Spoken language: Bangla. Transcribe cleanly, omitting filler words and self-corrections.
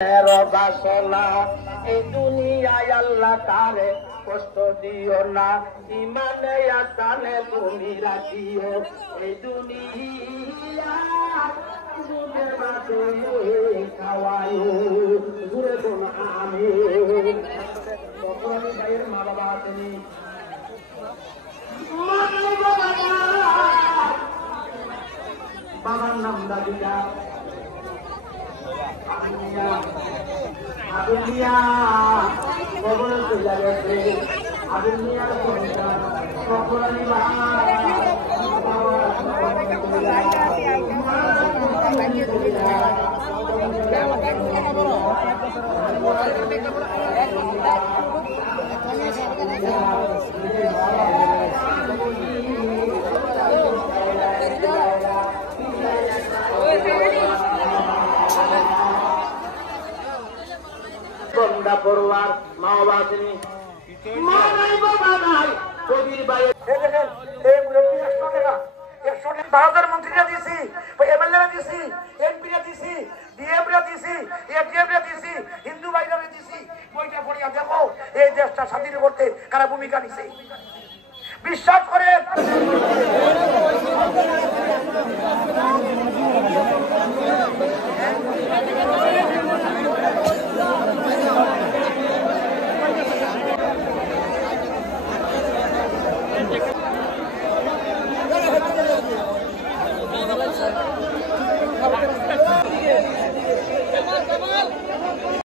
বাসনা এই দুনিয়ায় আল্লাহ তারে কষ্ট দিও না, ইমানে আসানে তুমি রাখিও। এই দুনিয়া খাওয়াইও ঘুরে তোনা আমি ভাইয়ের মা বাবা তুমি বাবার নাম দাদিকা আদুনিয়া কবর চলে গেছে। আদুনিয়ার কবরানি বন্দা পড়ুয়ার মা বাবা আছেনি, মা নাই বাবা নাই, কবির ভাই দেখেন এই মুরব্বী 100 টাকা 100 টাকা ভারতের মন্ত্রীরা দিছি, এমএলএ দিছি, এমপিরা দিছি, ডিএমরা দিছি, এটিএমরা দিছি, হিন্দু ভাইরা দিছি। বইটা পড়িয়া দেখো এই দেশটা স্বাধীন করতে কারা ভূমিকা নিছে। বিশ্বাস করেন